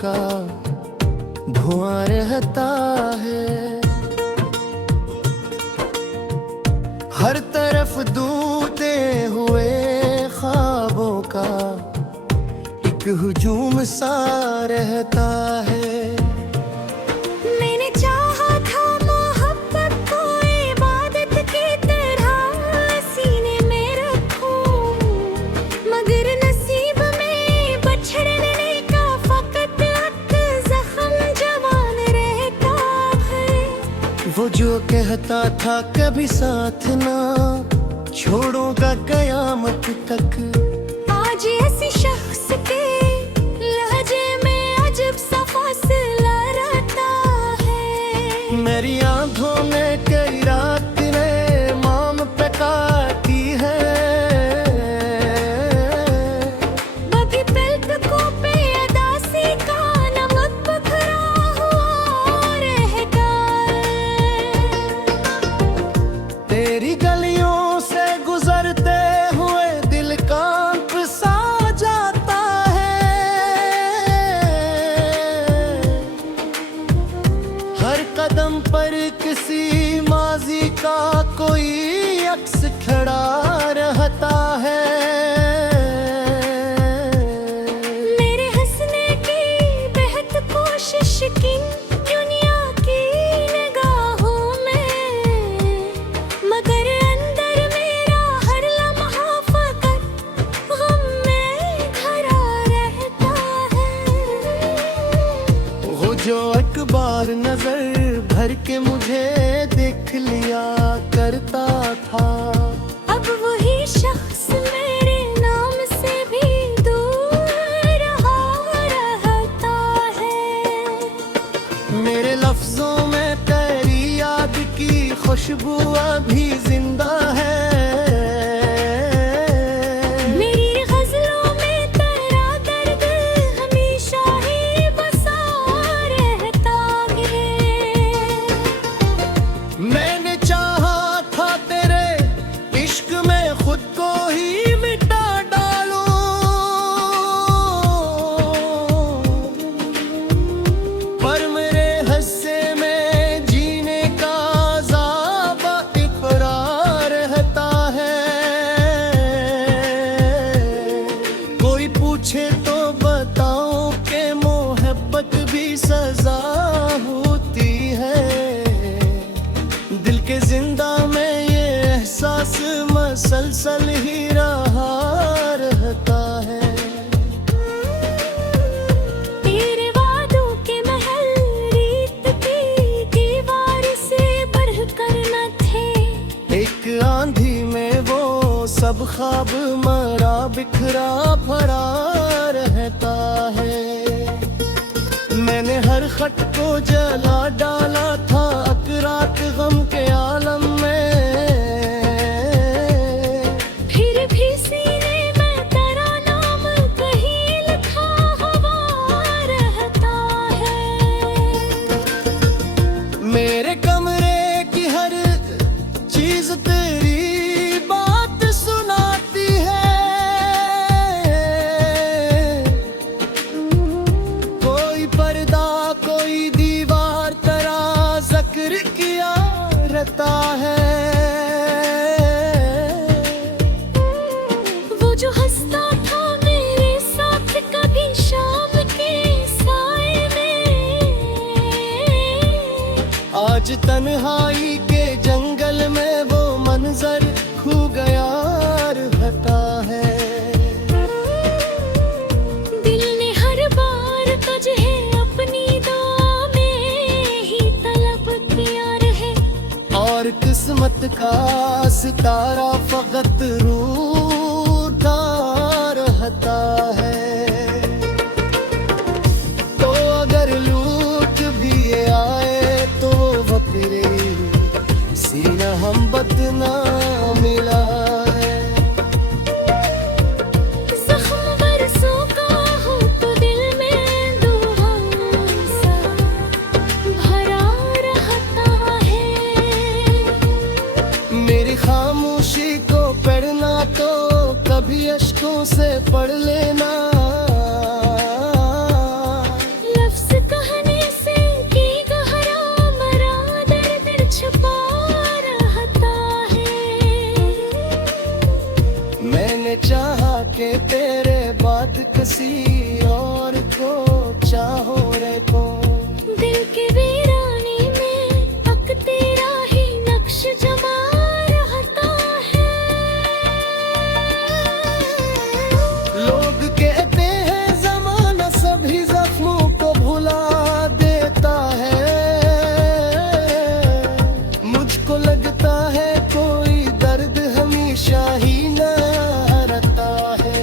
का धुआं रहता है। हर तरफ डूबते हुए ख्वाबों का एक हुजूम सा रहता है। मैंने चाहा था मोहब्बत को इबादत की तरह सीने में रखूं, मगर नसीब में बछड़ने का फकत एक जख्म जवान रहता है। वो जो कहता था कभी साथ ना छोड़ूंगा कयामत तक, आज ऐसी शख्स के लहजे में अजब सा फासला रहता है। मेरी आंखों में कई रातें माम पे काटी है। कभी पलकों पे अदासी का नमक बखरा हुआ रहता है। तेरी गलियों से गुजरते हुए दिल कांप सा जाता है। हर कदम पर किसी माजी का कोई अक्स खड़ा रहता है। मेरे हंसने की बेहद कोशिश की दुनिया की निगाहों में, मगर अंदर मेरा हर लम्हा फकत गम में भरा रहता है। वो जो एक बार नजर भर के मुझे देख लिया करता था, अब वही शख्स मेरे नाम से भी दूर रहा रहता है। मेरे लफ्जों में तेरी याद की खुशबू अभी जिंदा है। मेरी गजलों में तेरा दर्द हमेशा ही बसा रहता है। मैंने चाहा था तेरे इश्क में खुद को ही मिटा डालूं, पर मेरे हिस्से में जीने का अज़ाब इकरार रहता है। कोई पूछे तो बताऊं कि मोहब्बत भी सजा होती है। दिल के जिंदा में ये एहसास मसलसल ही रहा रहता है। तेरे वादों के महल रीत की दीवार से बढ़कर न थे। एक आंधी में वो सब ख्वाब मरा बिखरा पड़ा रहता है। मैंने हर खत को जला डाला था अकरात गम के आलम में, फिर भी सीने में तेरा नाम कहीं लिखा हुआ रहता है। मेरे कमरे की हर चीज तेरी बात सुनाती है। कोई पर्दा कोई दीवार तेरा जिक्र किया रहता है। वो जो हंसता था मेरे साथ कभी शाम के साए में, आज तन्हाई के जंगल में वो मंजर खो गया रहता है। दिल ने हर बार तुझे अपनी दुआ में ही तलब किया रहे। और किस्मत का सितारा फकत रूठा रहता है। तो अगर लूट भी आए तो वो फिर सीना हम बदना मिला है। जख्म बरसों का हो तो दिल में दुआ सा भरा रहता है। मेरी खामोशी को पढ़ना भी जख्मों को भुला देता है। मुझको लगता है कोई दर्द हमेशा ही न रहता है।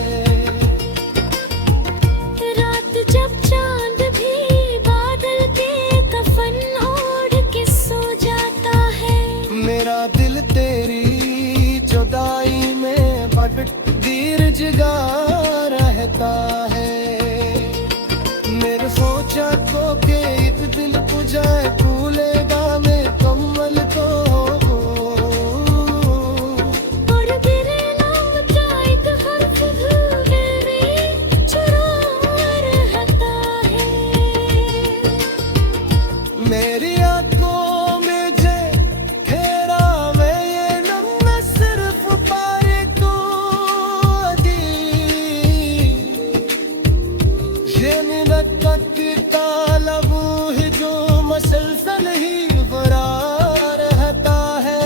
रात जब चांद भी बादल के कफन ओढ़ के सो जाता है। मेरा दिल तेरी जुदाई में बड़ दीर जगा रहता है। मेरे सोचा को के इत दिल पुजाए कूलेगा में कम्मल को। और तेरे नाम का एक हर्फ भी चुरा रहता है। मेरी आंखों में जे घेरा मैं ये नम में सिर्फ पाए को दी। ये निरकता लबू है जो मसलसल ही बरा रहता है।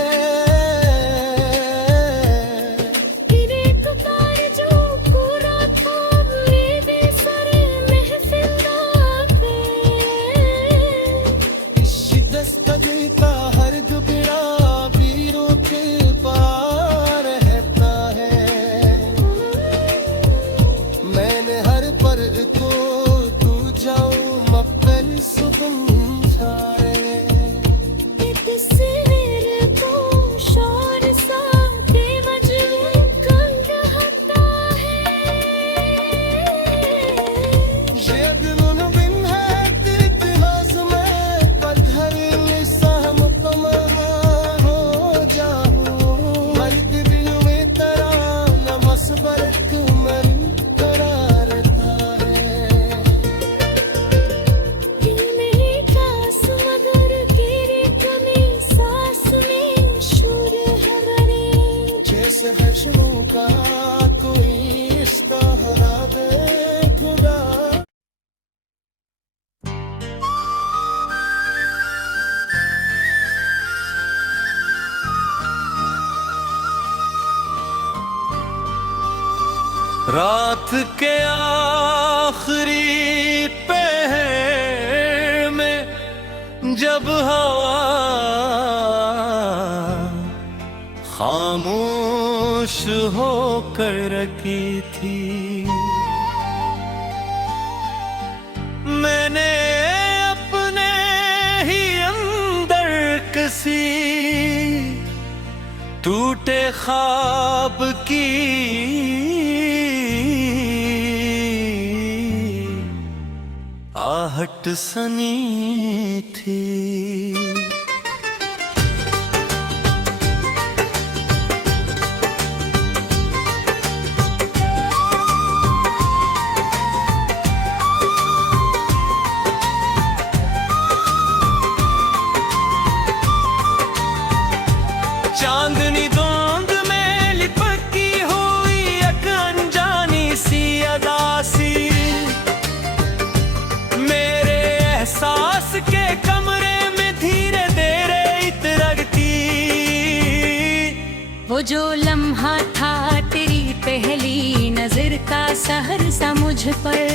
तेरे ककार जो पूरा था मेरे सर महफिल पे। शिकस्त का दिल का हर दुखड़ा वीरों के पार रहता है। मैंने हर पर को तू जाऊं मक्कल सुबह छाए। तस्वीर को शोर सा बेवजह कहता है। ये दिल बिन है इतिहास में पत्थर निशान तमहा हो जाऊं। मर्द दिल में तेरा नमस बरक मन करार था है। दिल नहीं कास मगर तेरी कमी सांस में शोर है बरे। जैसे बशरों का कोई इस्ताहरा दे खुदा। रात के आखिरी पहर में जब हवा खामोश होकर रखी थी। मैंने अपने ही अंदर किसी टूटे ख्वाब की आहट सनी थी। चांदनी धुंध में लिपटी हुई एक अनजानी सी अदासी मेरे एहसास के कमरे में धीरे धीरे इतरती। वो जो लम्हा था तेरी पहली नजर का सहर सा मुझ पर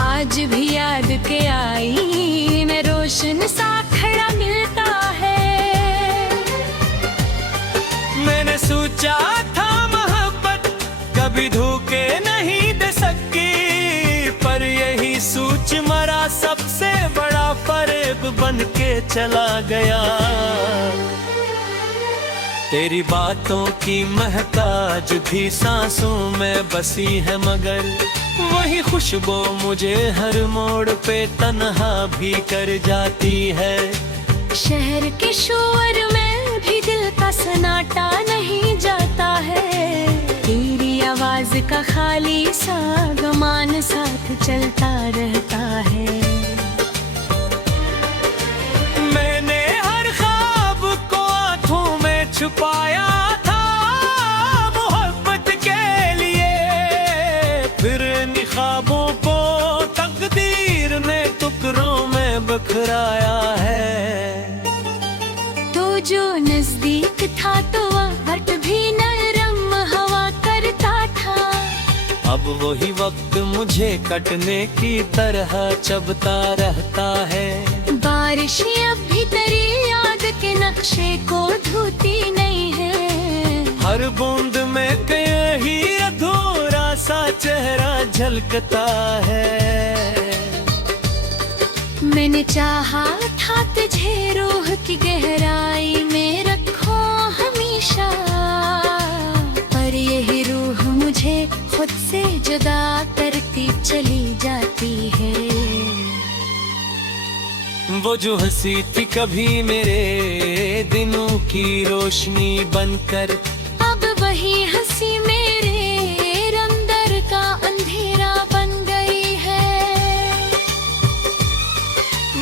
आज भी याद के आई मैं रोशन सा खड़ा मिलता है। मैंने सोचा था मोहब्बत कभी धोखे नहीं दे सकती, पर यही सोच मरा सबसे बड़ा फरेब बन के चला गया। तेरी बातों की महताज भी सांसों में बसी है, मगर वही खुशबू मुझे हर मोड़ पे तन्हा भी कर जाती है। शहर के शोर में भी दिल का सन्नाटा नहीं जाता है, तेरी आवाज का खाली सा गमान साथ चलता रहता है। मैंने हर ख्वाब को आंखों में छुपाया था मोहब्बत के लिए, फिर इन ख्वाबों को तकदीर ने टुकड़ों में बिखराया है। तो जो नजदीक था तो आहट भी नरम हवा करता था, अब वही वक्त मुझे कटने की तरह चबता रहता है। बारिश अब भी तेरी याद के नक्शे को धोती नहीं है। हर बूंद में कहीं अधूरा सा चेहरा झलकता है। मैंने चाहा था तुझे रूह की गहराई में रखो हमेशा, पर यही रूह मुझे खुद से जुदा करती चली जाती है। वो जो हंसी थी कभी मेरे दिनों की रोशनी बनकर, अब वही हंसी मेरे अंदर का अंधेरा बन गई है।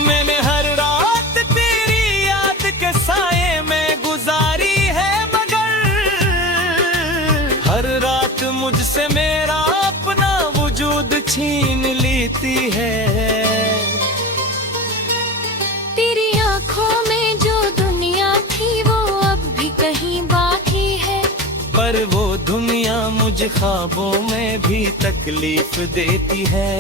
मैंने हर रात तेरी याद के साए में गुजारी है, मगर हर रात मुझसे मेरा अपना वजूद छीन लेती है। तेरी आंखों में जो दुनिया थी वो अब भी कहीं बाकी है, पर वो दुनिया मुझे ख्वाबों में भी तकलीफ देती है।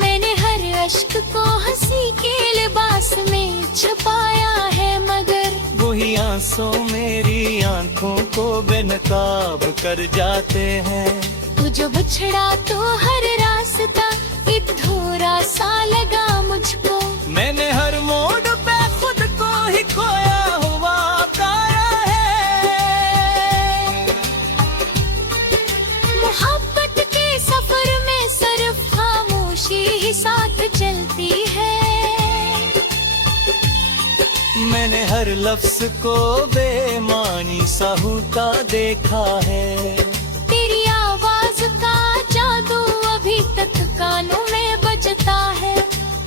मैंने हर अश्क को हंसी के लिबास में छुपाया है, मगर वही आंसू मेरी आंखों को बेनकाब कर जाते हैं। तू जो बिछड़ा तो हर रास्ता अधूरा सा लगा मुझको। मैंने हर मोड़ पे खुद को ही खोया हुआ पाया है। मोहब्बत के सफर में सिर्फ खामोशी ही साथ चलती है। मैंने हर लफ्ज को बेमानी सा होता देखा है। तेरी आवाज का जादू अभी तक कानों में बजता है,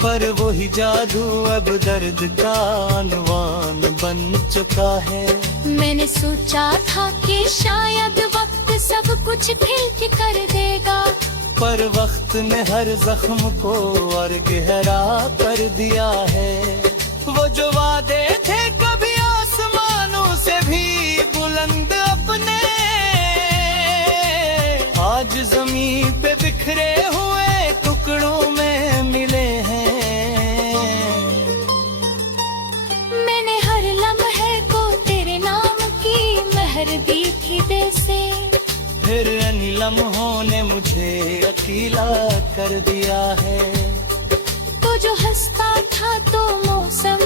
पर वही जादू अब दर्द का अनवान बन चुका है। मैंने सोचा था कि शायद वक्त सब कुछ ठीक कर देगा, पर वक्त ने हर जख्म को और गहरा कर दिया है। वो जो वादे थे कभी आसमानों से भी बुलंद अपने, आज जमीन पे बिखरे हुए टुकड़ों में मिले हैं। मैंने हर लम्हे को तेरे नाम की मेहर दी थी दिल से, फिर इन लम्हों ने मुझे अकेला कर दिया है। तो जो हंसता था तो मौसम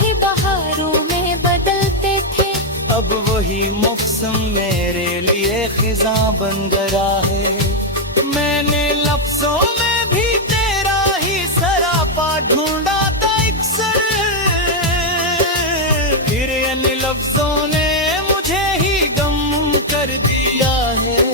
भी बहारों में बदलते थे, अब वही मौसम मेरे लिए खिज़ां बन गया है। मैंने लफ्जों में भी तेरा ही सरापा ढूंढा था अक्सर, फिर इन लफ्जों ने मुझे ही गम कर दिया है।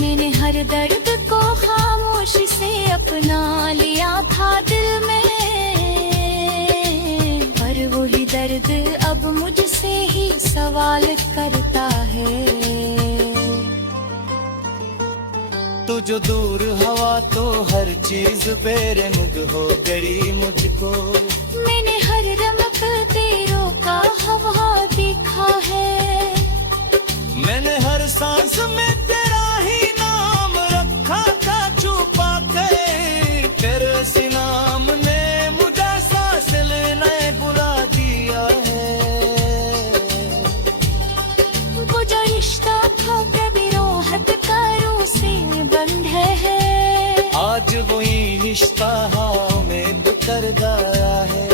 मैंने हर दर्द को खामोशी से अपना लिया था दिल में, पर वही दर्द अब मुझसे ही सवाल करता है। तू जो दूर हवा तो हर चीज बेरंग हो गई मुझको। मैंने हर रमक तेरों का हवा देखा है, मैंने हर सांस में तेरा ही नाम रखा था छुपा कर, तेरे इसी नाम ने मुझे सांस लेने बुला दिया है। वो जो रिश्ता था कभी रोहत करों से बंध है, आज वही रिश्ता में उतर गया है।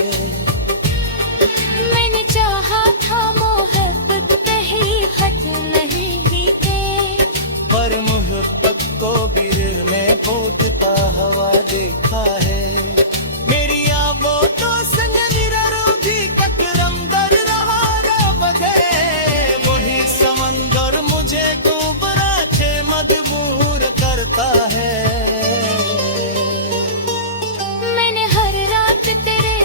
मैंने चाहा था मोहब्बत पहली खत नहीं थे, पर मोहब्बत को गिर में फूटता हवा देखा है। मेरी आबों तो संग निररोधी ककरम दर रहा रवगे, वही समंदर मुझे डूबना के मजबूर करता है। मैंने हर रात तेरे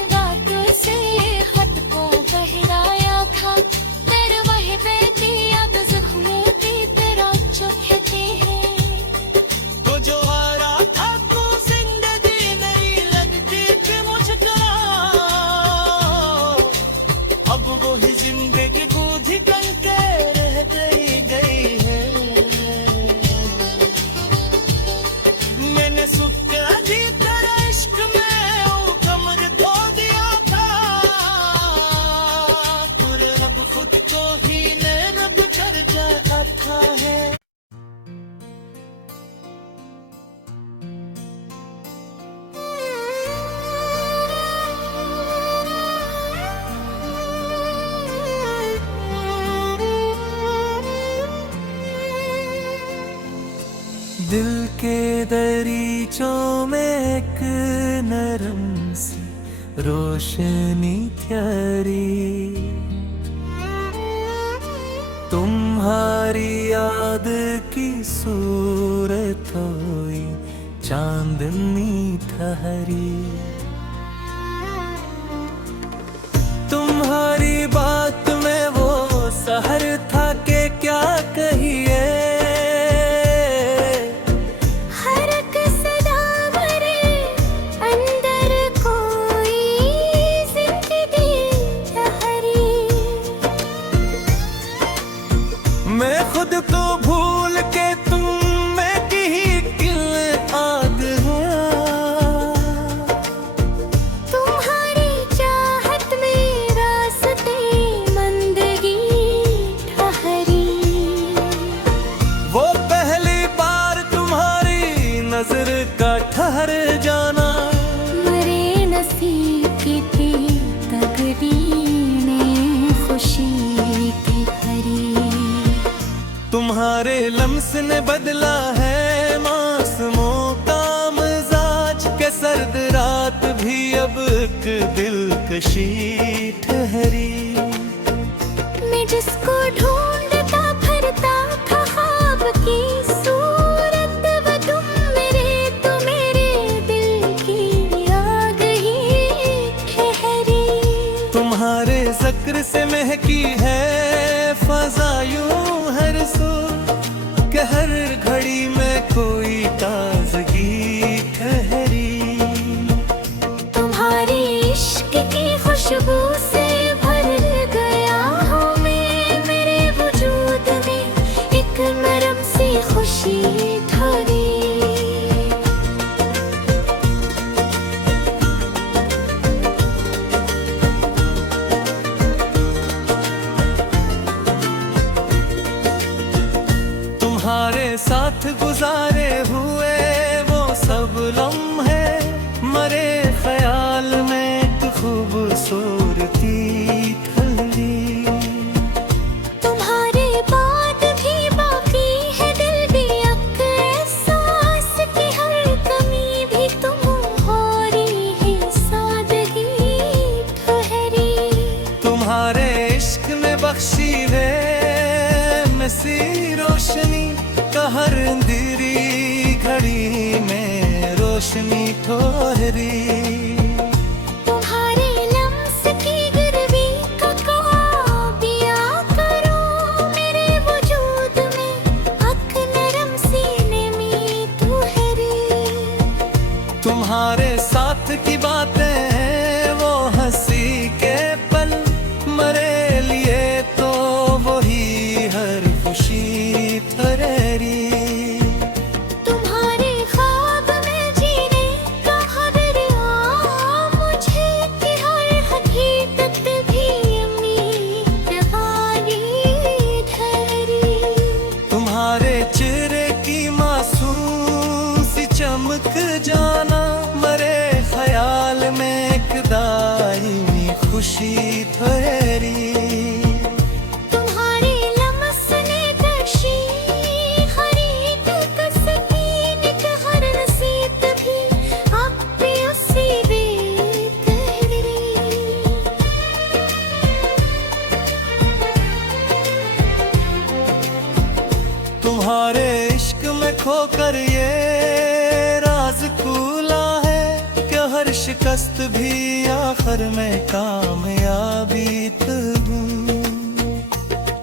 दिल के दरीचों में एक नरम सी रोशनी ठहरी, तुम्हारी याद की सूरत हुई चांदनी ठहरी। तुम्हारी बात में वो सहर था के क्या कहिए, हर एक सदा भरे अंदर कोई जिंदगी ठहरी। मैं खुद को भूल के तुम में की किल आग हुआ, तुम्हारी चाहत में रास्ते मंदगी ठहरी। वो पहली बार तुम्हारी नजर का ठहर जाना, मरे नसीब की थी तकदीर ने खुशी की भरी। तुम्हारे लम्स ने बदला है मासूमों का मिजाज, के सर्द रात भी अब एक दिलकशी ठहरी। मैं जिसको ढूंढता फिरता था ख्वाब की सूरत, वो तुम मेरे तो मेरे दिल की आग ही ठहरी। तुम्हारे जिक्र से महकी है फजा यूं हर सू, कि हर घड़ी में कोई ताजगी ठहरी। तुम्हारी इश्क की खुशबू से भर गया हूँ मैं, मेरे वजूद में एक नरम सी खुशी ठहरी। तुम्हारे साथ गुजारे हुए वो सब लम्हे, मरे ख्याल में एक खूबसूरती ठहरी। तुम्हारे बाद भी बाकी है दिल भी अक एहसास की, हर कमी भी तुम्हारी ही सादगी ठहरी। तुम्हारे इश्क ने बख्शी है मसी रोशनी, का हर अंधेरी घड़ी में रोशनी ठहरी। तुम्हारे लम्स की गिरवी का काबिया करो, मेरे वजूद में अक नरम सी नमी ठहरी। तुम्हारे साथ की बातें वो हंसी के पल, मरे लिए तो वही हर खुशी ठहरी। तुम्हारे ख्वाब में जीने का खबर आ मुझे, कि हर हकीकत भी अपनी कहानी ठहरी। तुम्हारे चेहरे की मासूम सी चमक जाना, मरे ख्याल में एक दायमी खुशी ठहरी। तुम्हारे लम्स ने कशी खरीद कर सकीनत, हर नसीब भी अब भी उसी बेतहरी। तुम्हारे इश्क में खोकर ये राज खुला है, कि हर शिकस्त भी आखिर में कामयाबी तू।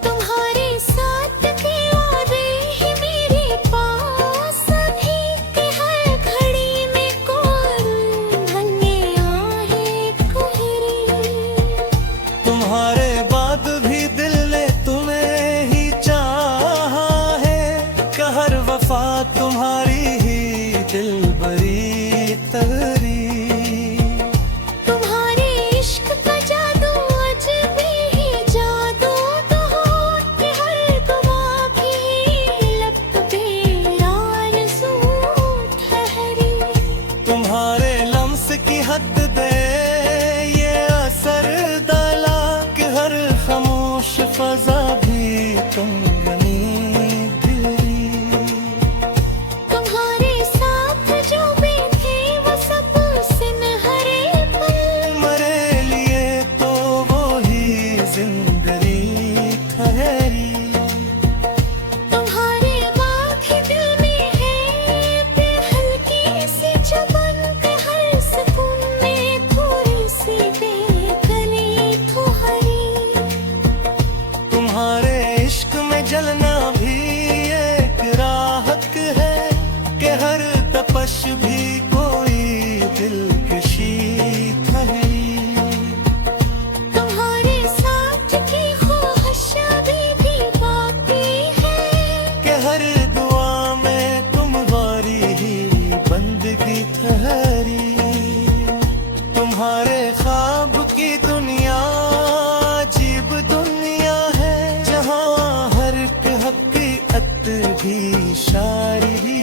तुम्हारे साथ के वादे ही मेरे पास भी, कि हर घड़ी में कौन भंगे आहे कोहरी। तुम्हारे बाद भी दिल ने तुम्हें ही चाहा है, कि हर वफा तुम्हारी ही दिल बरी तरी। तुम्हारे इश्क का जादू अजबी ही जादू तो हो, कि हर दुआ की लब पे आरज़ू ठहरी। तुम्हारे लम्स की हद दे ये असर डाला, कि हर खामोश फजा भी तुम बनी दिली। भी शायरी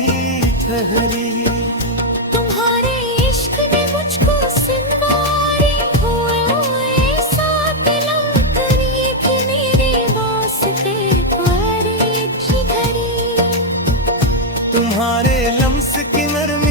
ठहरी। तुम्हारे इश्क ने मुझको सिनवारी हुए हुए साथ लम करी थी मेरे वास्ते तुम्हारी की घड़ी। तुम्हारे लम्स की नरमी